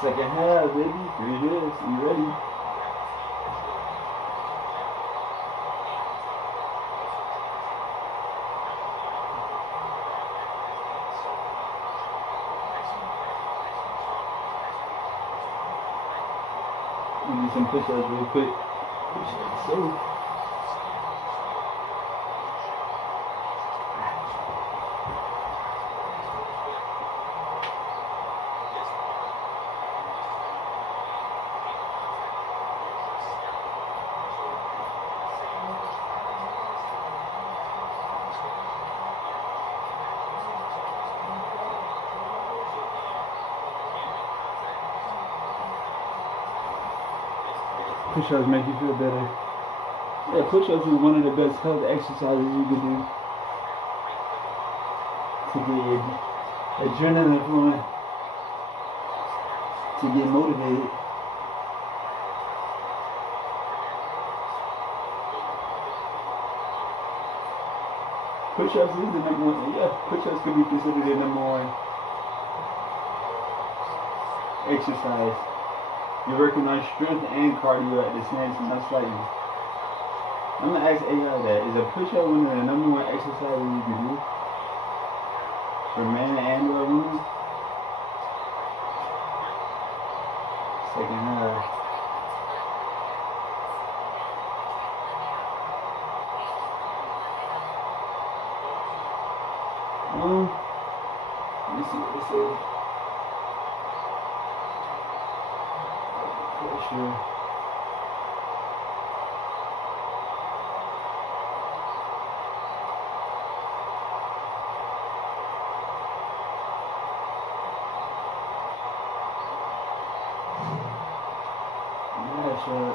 Second half, baby. Here it is. You ready? We need some push-ups real quick. Push-ups, so. Push-ups make you feel better. Yeah, push-ups is one of the best health exercises you can do to get your adrenaline flowing, to get motivated. Push-ups is the number one. Yeah, push-ups could be considered the number one exercise. You're working on strength and cardio at the same time slightly. I'm gonna ask AI that. Is a push-up one of the number one exercises you can do for man and or woman? Second half. Let me see what it says. Sure. Yeah, sure.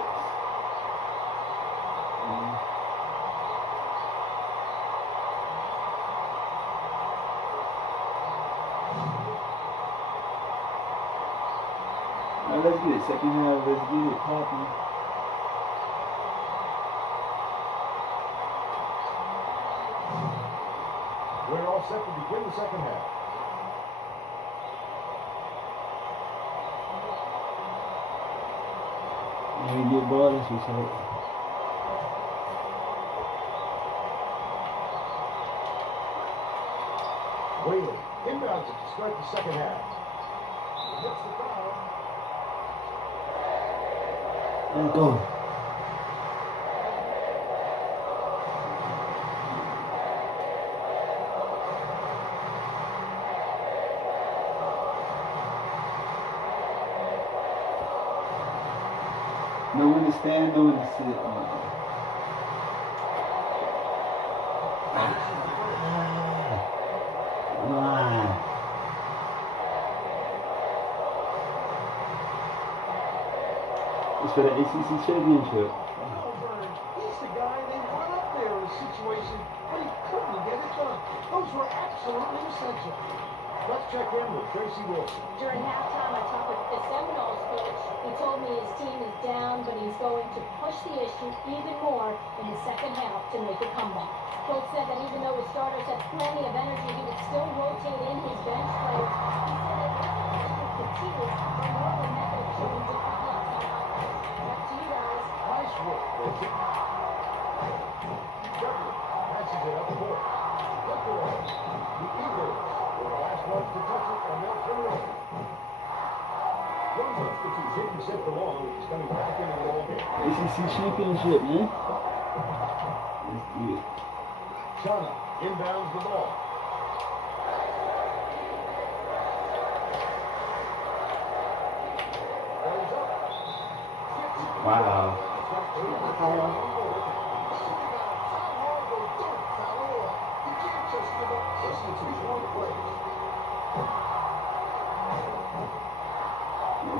Alright, let's get it. Second half, let's get it popping. We're all set to begin the second half. You get ball, that's what's up. Whaley inbounds it to start the second half. Hits the foul. And go. No one to stand, no one to sit. It's for the ACC championship. He's the guy they brought up there in a situation, but he couldn't get it done. Those were absolutely essential. Let's check in with Tracy Wilson. During halftime, I talked with the Seminoles coach. He told me his team is down, but he's going to push the issue even more in the second half to make a comeback. Coach said that even though his starters had plenty of energy, he would still rotate in his bench players. He said it wasn't fatigue, but more of a method of showing different looks on offense. Back to you guys. Nice work, Tracy. Douglas passes it up the court. Left away. The Eagles were the last ones to touch it, and they'll turn it over. One substitution he set for long is coming back into the ball game. ACC championship, man. Let's do it. Chana inbounds the ball. Wow.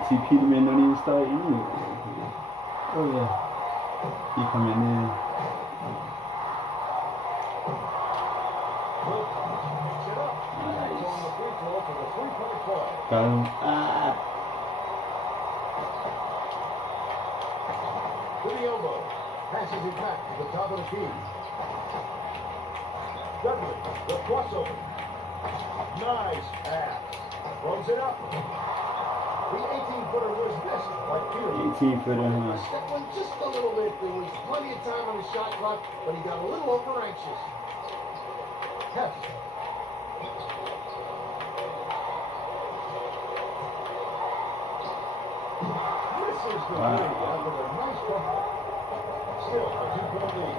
T. Peterman don't even start anyway. Oh yeah. He coming in. Nice. Got him. To the elbow. Passes it back to the top of the key. Dudley, the crossover. Nice pass. Throws it up. The 18-footer was missed by Tourny. 18-footer, huh? Stepped one just a little bit. There was plenty of time on the shot clock, but he got a little over anxious. Hess. Misses the Wow. three after a nice bumper. Still a 2-point lead.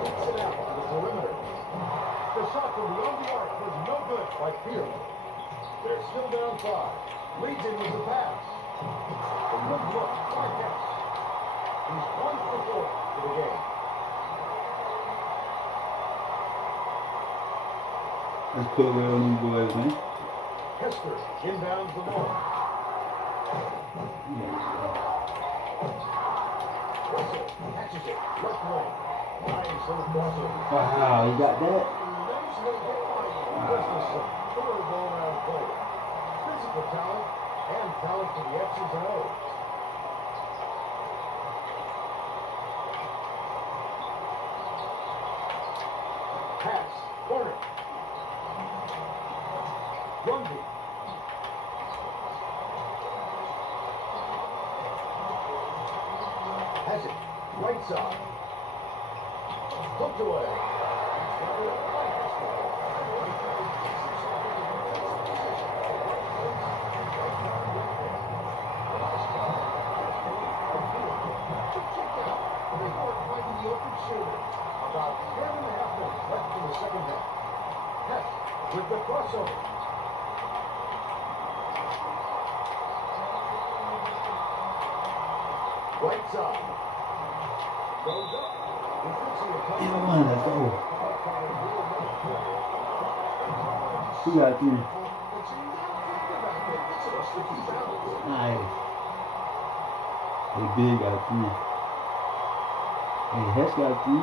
Kicks it out to the perimeter. The shot from beyond the arc was no good by Tourny. They're still down 5. Leads him with the pass. A good look by Hess. He's 1 for 4 for the game. Let's put away on these boys, man. Hester inbounds the ball. Russell catches it. Left wing. Nice little crossover. Wow, you got that? Nice little hit by Christensen. Third all-around player. Physical talent and talent for the X's and O's. Pass. Corner. Grundy. Has it. Right side. Hooked away. About 10.5 minutes left in the second half. Hess with the crossover. Right side. Goes up. We could see a touch. Come on, let's go. Who got 3? Nice. Hey, Big got 3. Hey, Hess got 3.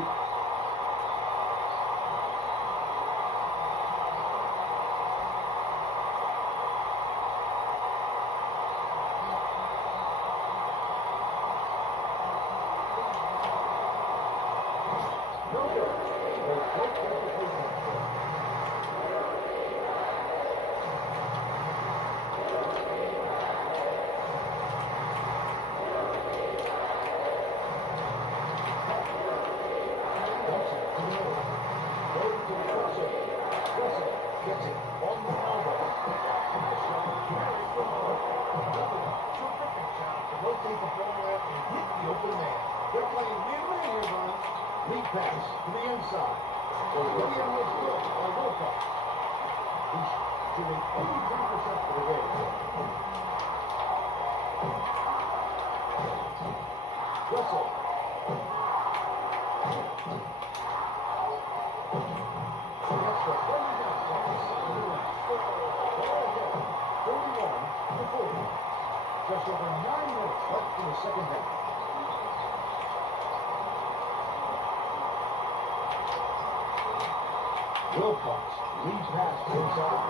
Lead pass to the inside. The William was good by Wilcox. He's shooting 83% for the game. Russell. That's the 41-40. Just over 9 minutes left in the second half. Wilcox leads pass inside.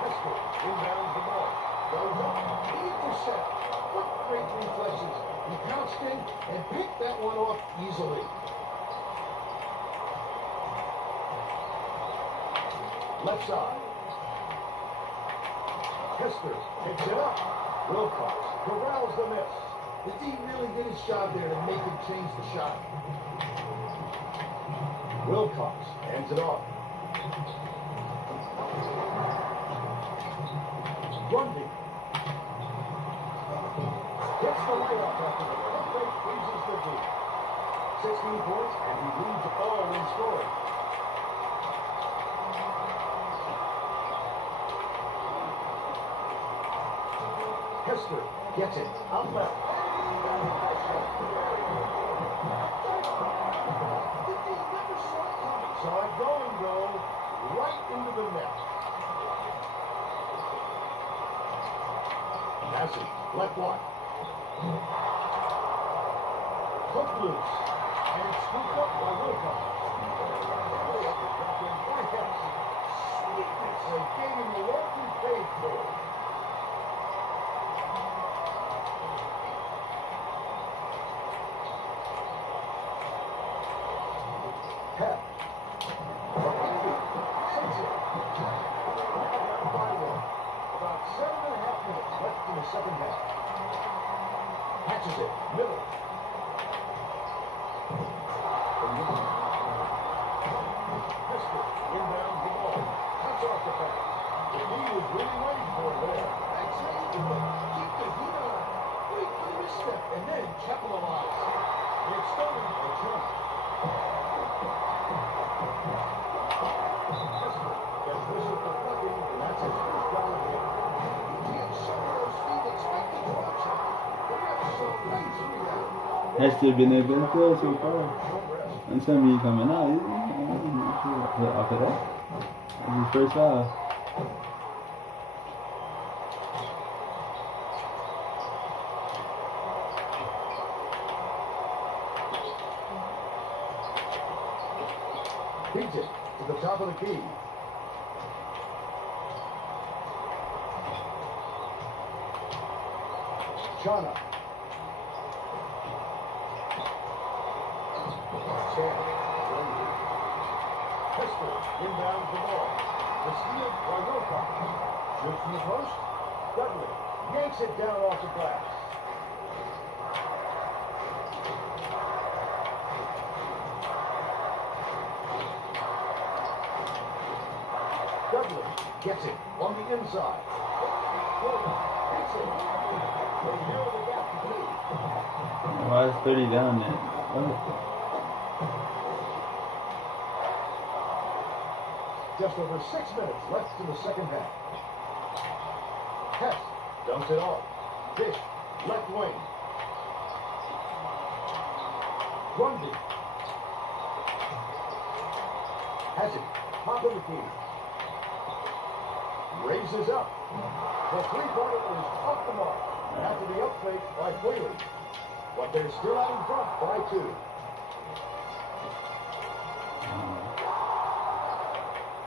Hester inbounds the ball. Goes up. Intercept. What great reflexes. He pounced in and picked that one off easily. Left side. Hester picks it up. Wilcox corrals the miss. The D really did his job there to make him change the shot. Wilcox hands it off. Grundy gets the layup after the quick break freezes the lead. 16 points, and he leads all in scoring. Hester gets it out left. Saw it going, though, right into the net. Passing, left block. Hooked loose, and it's scooped up by Wilcox. Sweetness, they gave him the work he paid for. Pep. Inbounds the ball. Cuts off the pass. The D was really waiting for it there. That's it. Keep the heat on. Wait for the misstep and then capitalize. It's starting a jump. Kessler gets whistled for blocking, and that's his first foul of the game. He can't show those feet expecting to watch him. The refs saw right through that. That's still been a good play so far. And somebody coming out, after that. That's his first foul. Beats it to the top of the key. Shauna. Kessler inbounds the ball. The steal by Wilcox. Shoots from the post. Dudley yanks it down off the glass. Dudley gets it on the inside. Hits it. They narrow the gap to lead. Why is 30 down there? Just over 6 minutes left in the second half. Hess dumps it off. Dish, left wing. Grundy. Has it. Top of the key. Raises up. The three-pointer is off the mark. After the up fake by Whaley. But they're still out in front by 2.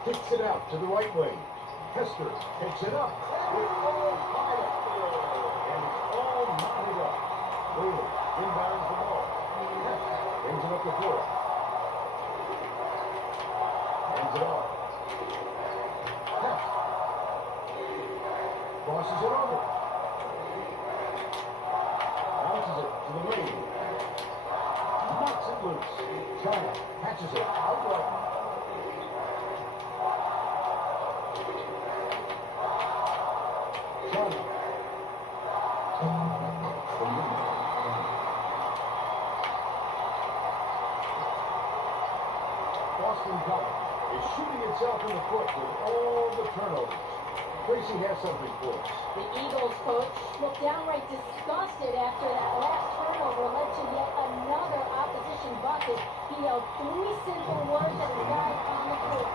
Kicks it out to the right wing. Hester picks it up. It's all tied up. And it's all knotted up. Whaley inbounds the ball. Hester brings it up the floor. Hands it off. Hester crosses it over. Bounces it to the wing. Knocks it loose. China catches it outright. Boston College is shooting itself in the foot with all the turnovers. Tracy has something for us. The Eagles coach looked downright disgusted after that last turnover led to yet another opposition bucket. He yelled 3 simple words at the guy on the court.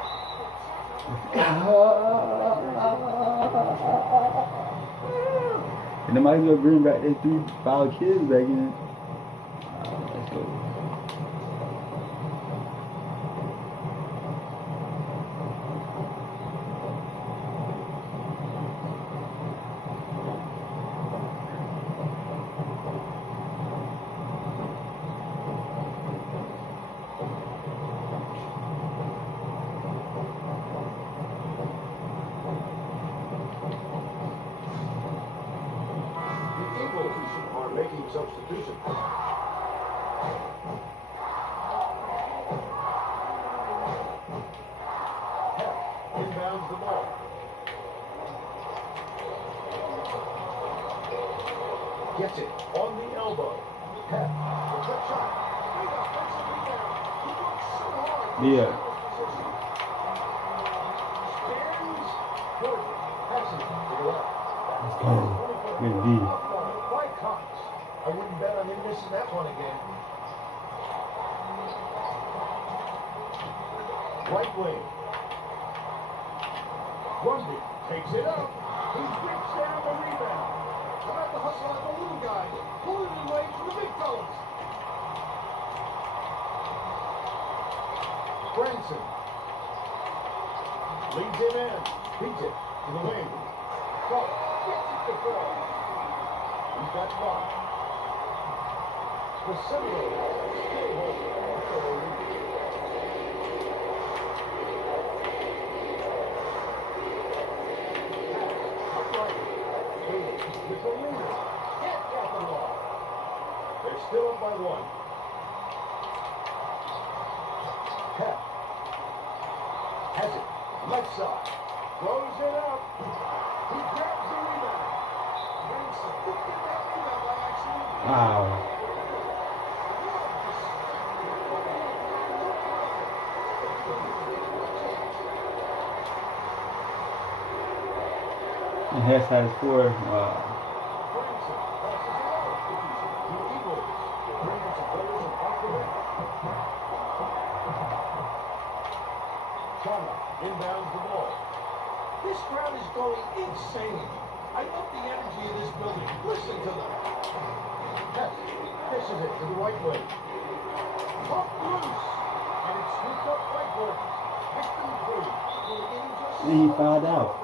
And they might as well bring back their 3 foul kids back in. Let's go. Making substitutions. Inbounds the ball. Gets it on the elbow. The cut shot. He works so hard. Yeah. Spares. Good. Passes to the left. Good D. By Cox. I wouldn't bet on him missing that one again. Right wing. Grundy takes it up. He brings down the rebound. How about the hustle on the little guy? Pulling it away from the big fellas. Branson leads him in. Beats it to the wing. Clark gets it to fall. He's got 5. The Seminoles still hold the upright. With the leader. Can't capitalize. They're still up by 1. Pep. Has it. Left side. Throws it up. He grabs the rebound. Brings it. Didn't get that rebound by accident. Wow. And has had 4. Wow. Branson passes it out. The Eagles will bring in some players off the bench. Tourny inbounds the ball. This crowd is going insane. I love the energy of this building. Listen to them. Fishes it to the right wing. Up loose. And it's scooped up rightward. Victim 3. And he fouled out.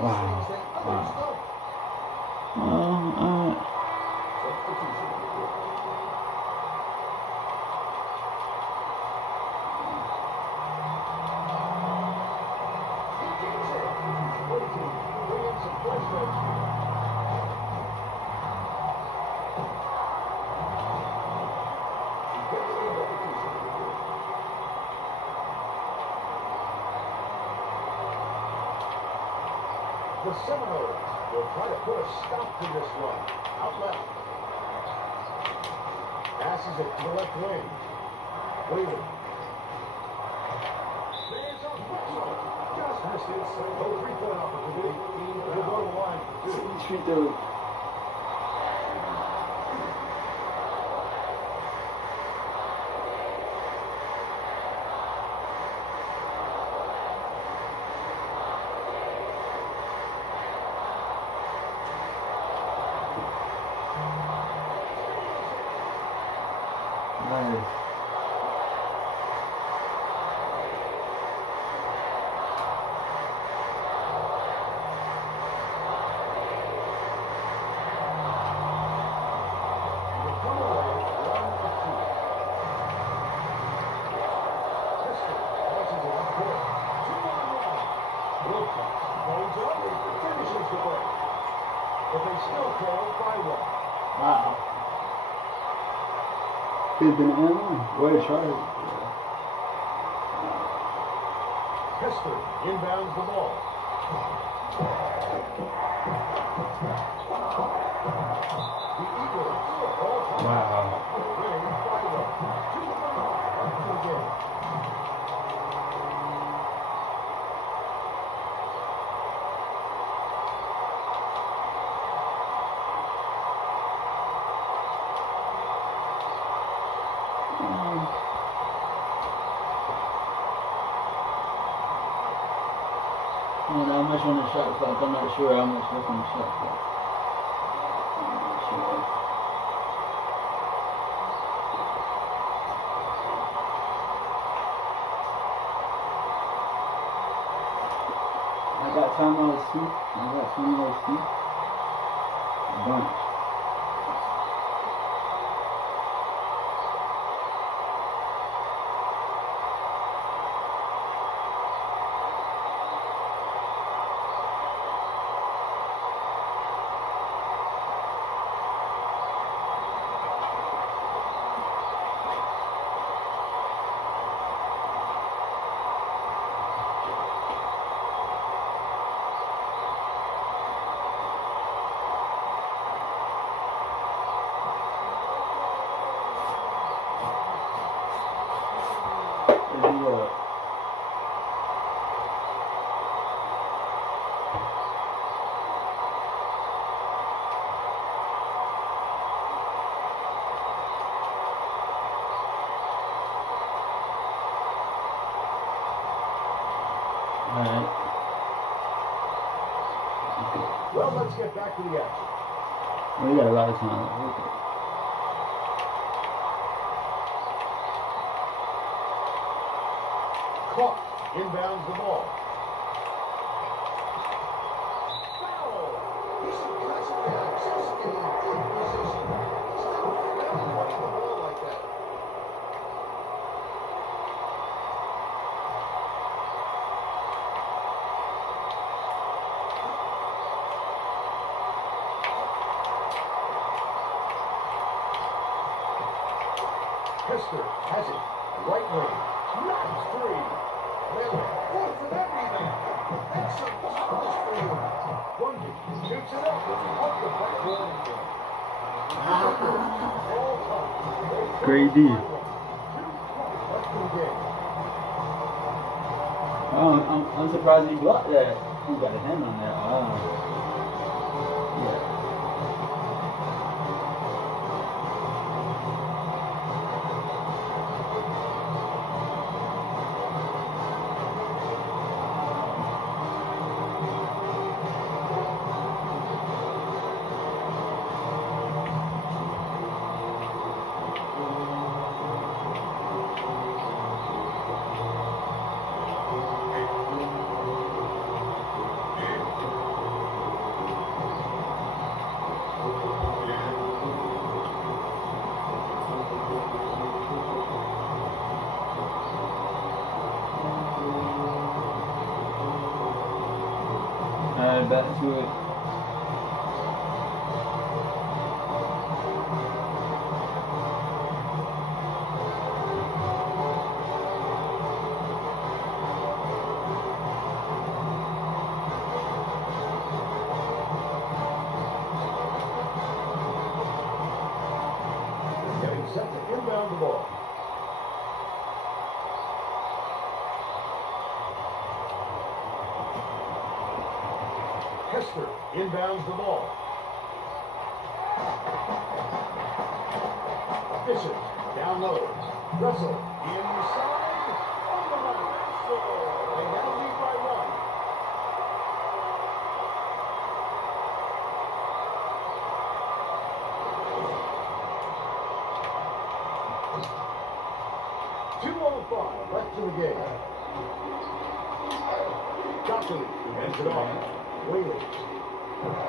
Wow. Substitution. Bring in some pressure. The Seminoles will try to put a stop to this run. Out left. Passes it to the left wing. Wheeler. There's a whistle. Just missed it. No three-point opportunity. He'll go to the line for 2. Treat those. Nice. The come away 1-2. Tester passes it up court. 2-on-1. Wilcox goes up and finishes the play. But they still trail by 1. Wow. He's been in one. Way charged. Tester inbounds the ball. The Eagles all time. Wow. Winning by 1. 2-1 to the game. How much on the shot clock? I'm not sure how much left on the shot clock. I'm not sure. I got timeouts too. I got timeouts too. A bunch. Alright. Well, let's get back to the action. We got a lot of time. Okay. Conf inbounds the ball. Foul! He's constantly just in a good position. Stop running the ball like that. Tester has it. Right wing. Nice 3. Layla, good for that rebound. That's some toughness for you. Grundy shoots it up the backboard. All time. Great D. 2:20 left in the game. I'm surprised he blocked that. He got a hand on that. Yeah. Back to it. Getting set to inbound the ball. Hester inbounds the ball. Bishop down low. Russell inside. On the run. They now lead by 1. Two on 5 left in the game. Johnson hands it off. Whaley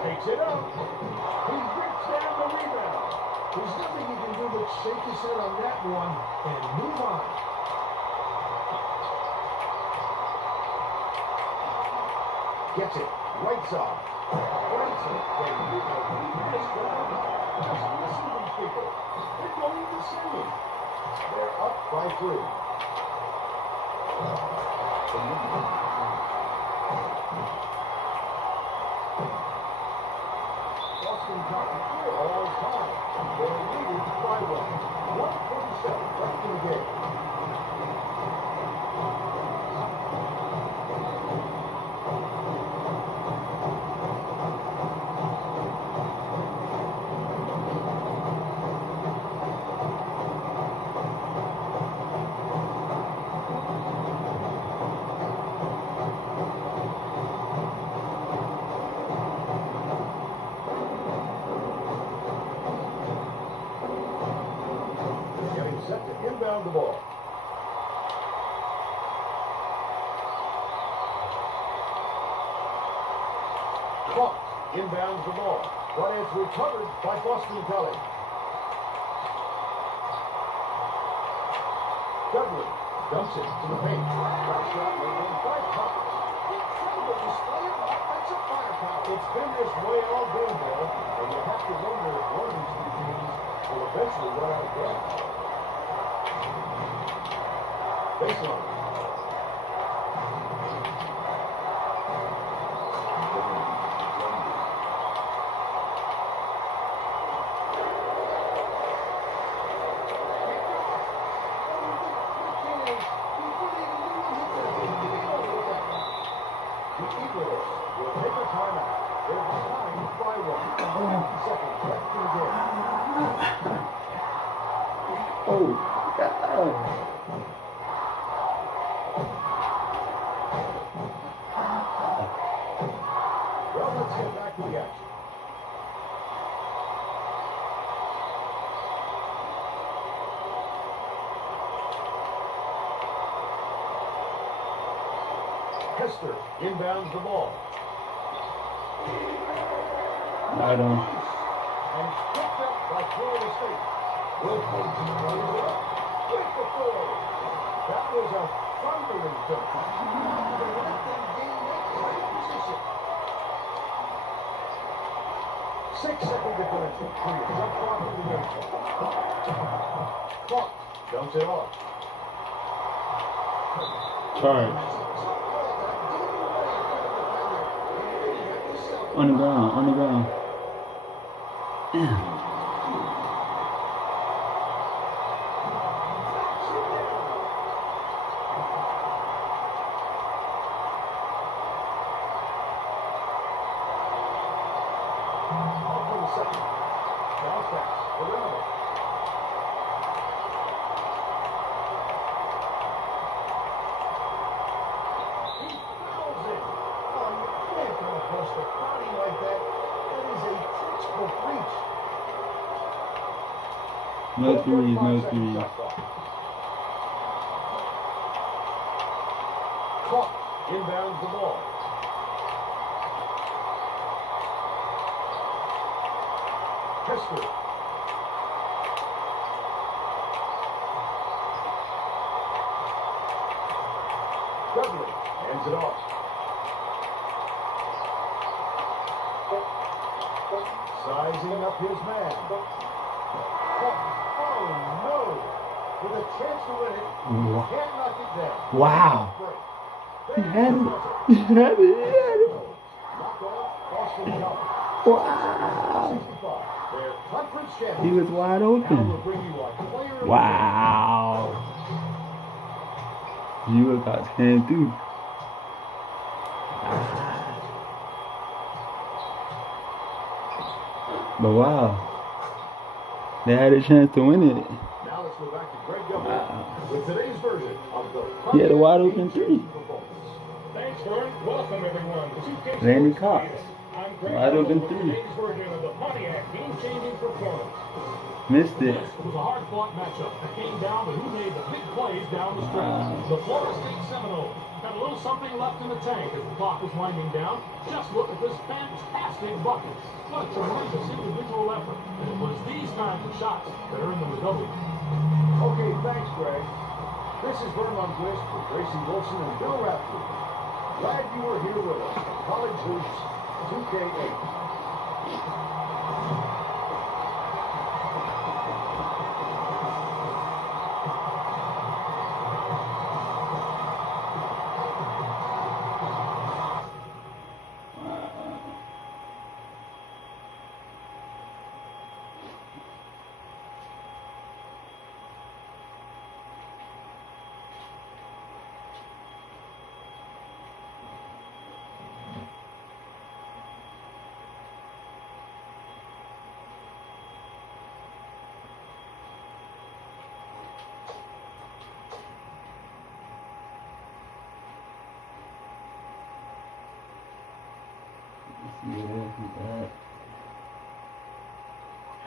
takes it up. He rips down the rebound. There's nothing he can do but shake his head on that one and move on. Gets it. Right side. Right side. Just listen to these people. They're going to sing. They're up by 3. Boston College all time. They're leading by 1. 1:47 left in the game. Set to inbound the ball. Clock inbounds the ball, but it's recovered by Boston College. Dudley dumps it to the paint. That shot made in by Cox. Incredible display of offensive firepower. It's been this way all game, Bill, and you have to wonder if one of these two teams will eventually run out of gas. Baseline. The Eagles will take a timeout. They're behind by 1. 2 seconds left in the game. Oh, God. Well, let's get back to the action. Hester inbounds the ball. I don't. And it's picked up by Florida State. Wilkins throws it up. With the 4. That was a thundering finish. They let them gain that right position. 6-second differential. Jump clock in the game. Clock dumps it off. Charge. On the ground, on the ground. Damn. No threes, no threes. Caught. Inbounds the ball. History. Dudley hands it off. Sizing up his man. Oh no! With a chance to win it, can't knock it down. Wow. He had it. He had it. He had it. Knocked off Boston College. Wow. 65. Their conference champion. He was wide Now open. we'll bring you our player of the Wow. You about came through. But wow. They had a chance to win it. Now let's go back to Greg Gumbel with today's version of the He had a wide open three. Thanks, Tourny. Welcome, everyone. To 2K-Hoops. Randy Cox. I'm Greg Wide Gumbel open with three. today's version of the Pontiac game-changing performance. Missed it. It was a hard-fought matchup that came down to who made the big plays down the stretch. The Florida State Seminoles had a little something left in the tank as the clock was winding down. Just look at this fantastic bucket. What a tremendous individual effort. And it was these kinds of shots that earned them the W. Okay, thanks, Greg. This is Vermont Bliss with Tracy Wilson and Bill Raftery. Glad you were here with us on College Hoops 2K8.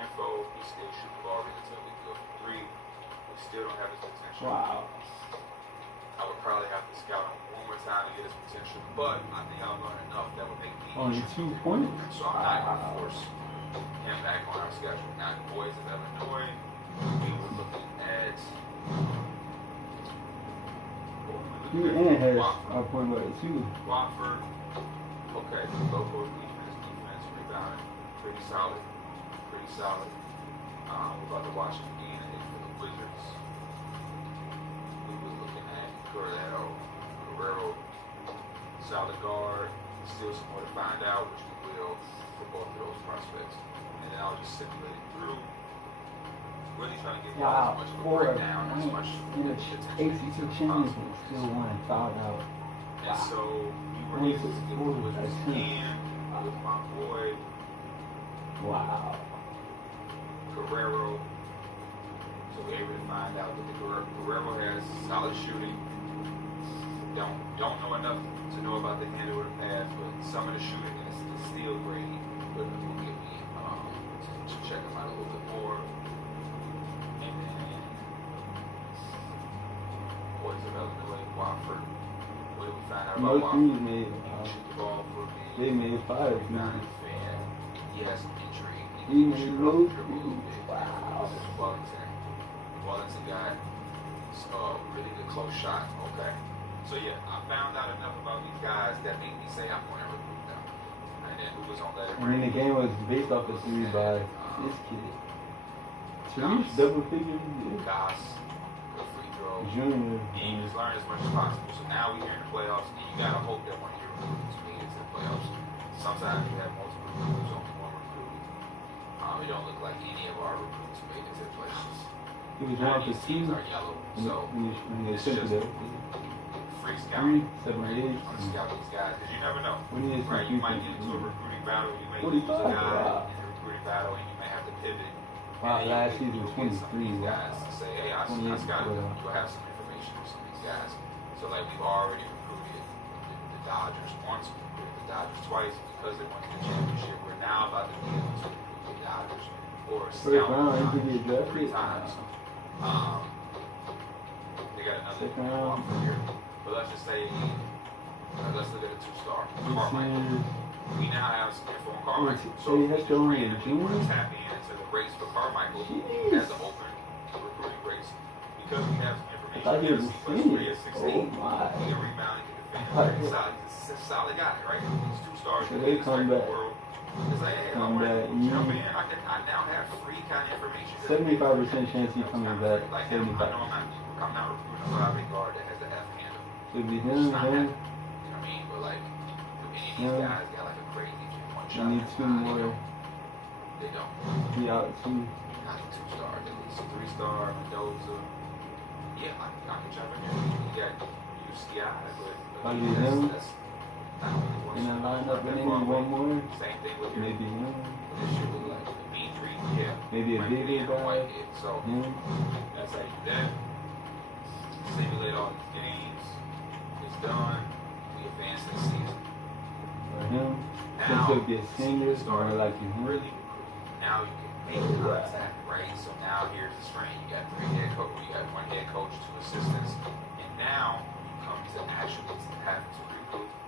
Info, he still shooting the ball relatively good from three. We still don't have his potential. Wow. I would probably have to scout him one more time to get his potential, but I think I'll learn enough that would make me Only 2 points? So I'm not going to force him back on our schedule. Now, the boys of Illinois, we were looking at You and Harris are point by 2. Watford. Okay, local defense, rebounding, pretty solid. We're about to watch it again for the Wizards. We were looking at Guerrero, solid guard. Still some more to find out, which we will for both of those prospects. And then I'll just simulate it through. Really trying to give you as much of a breakdown, as much ACC champions still won, fouled out. And so we were able to get the Wizards in with my boy. Wow. Guerrero. So we're able to find out that the Guerrero has solid shooting. Don't know enough to know about the handle or the pass, but some of the shooting is still great. But it will get me to check him out a little bit more. And then boys of Illinois, Watford. What did we find out about Watford? Shoot the ball for me. They made 5. Fan. He has some injury. He made shoot no off dribble a little bit. Wow. Wellington got a really good close shot. Okay. So yeah, I found out enough about these guys that made me say I'm going to recruit them. And then who was on that? I mean, the game was based off the series by this kid. Tariq double figure. Goss, the free throw. So Junior. you just learn as much as possible. So now we're in the playoffs, and you gotta hope that one of your recruits made it to the playoffs. Sometimes you have multiple recruits, only one recruit. It don't look like any of our recruits made it to the playoffs. He was None one of for these teams two. are yellow, When so they it's sent just it free scouting. 3, 7, Right? 8. On scout these guys, because you never know. When he is Right? You might get into a 3, recruiting battle, you may 45, lose a guy wow. in the recruiting battle, and you may have to pivot. Wow, And then last you season get 23, some of these wow. guys to say, hey, I 28, scouted them. wow. You'll have some information on some of these guys. So like we've already recruited the Dodgers once, we recruited the Dodgers twice because they won the championship. We're now about to be able to recruit the Dodgers or scout round, the he could get Dodgers drafted. 3 times. They got another Second round. offer here. But let's just say, let's look at a 2-star. Carmichael. We now have some info on Carmichael. So he if has we to only really in June? want to tap into the race for Carmichael Jeez. as an open recruiting race, because we have some information. I thought he was Yes, a he senior. was 16. Oh, my. He can rebound, he can defend. He's a solid guy, right? He's 2 stars So in they the come back. world. It's like, hey, I Come want back. to jump in. I now have free kind of information. 75% chance he's coming back. Like, 75. I know I'm not recruiting a 5'8" guard that has the F handle. Should be It's him, not him. happening. You know what I mean? But like, do any of these Yeah. guys got like a crazy one You shot? need 2 more. They don't. 3 out, 2. I think 2 stars, at least 3-star, Mendoza. Yeah, I can jump in there. You got UCI, but Maybe him. that's not only one In a star, lineup, not and that then far you away. one more. Same thing with your Maybe him. this shit look like the B3, yeah. Maybe a Might bigger be in a guy. white kid. So Him. that's how you do that. Simulate all these games. It's done. We advance the season. Or him. Since Now he'll be a senior, or like him. really recruit. Now you can make contact, right? So now here's the string. You got 3 head coach. You got 1 head coach, 2 assistants, and now you come to actually having to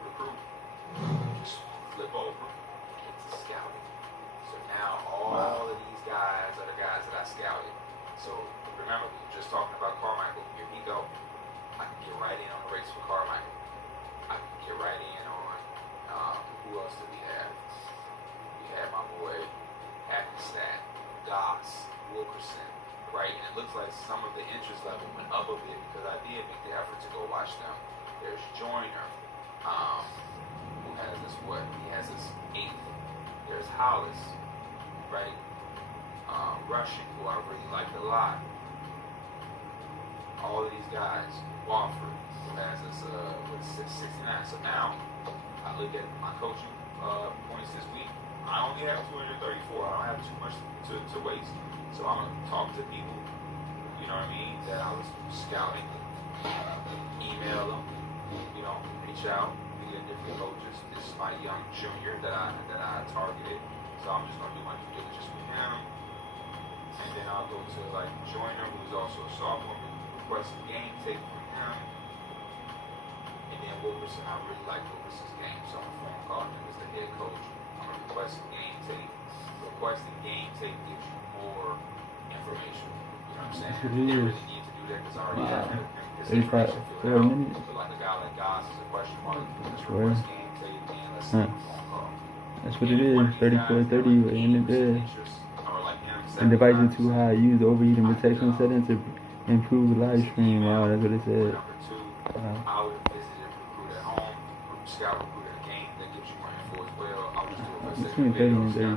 recruit. Just flip over into scouting. So now all of these guys are the guys that I scouted. So remember, we were just talking about Carmichael. Here we go. I can get right in on the race for Carmichael. I can get right in on who else did we have? We had my boy Hackensack, Goss, Wilkerson, right? And it looks like some of the interest level went up a bit because I did make the effort to go watch them. There's Joyner, who has this what? He has this 8th. There's Hollis, right? Russian, who I really liked a lot. All of these guys, Wofford, who has this 69. So now I look at my coaching points this week. I only have 234. I don't have too much to waste. So I'm gonna talk to people, you know what I mean, that I was scouting, email them, you know, reach out via different coaches. This is my young junior that I targeted. So I'm just gonna do my due diligence with him. And then I'll go to like Joyner, who's also a sophomore, request a game tape from him. And then Wilkerson, I really like Wilkerson's game, so I'm gonna phone call him as the head coach. I'm gonna request a game tape. Requesting game tape gives you more information. You know what I'm saying? Yes, it You is. really need to do that because I already Wow. have his 35, information filled 4 out. minutes. So like a guy like Goss is a question mark. Let's Sure. request game tape and let's see Huh. a phone call. That's what And it if one is. of these guys 34-30 got, like, in the 80% bed. interest, or like him, The device is too 75%, high. Use the overheating protection settings to improve live stream. Wow, that's what it said. Number 2, I would visit and recruit at home, scout recruit at a game that gives you more info as well. I'll just do a Between 30 and 32.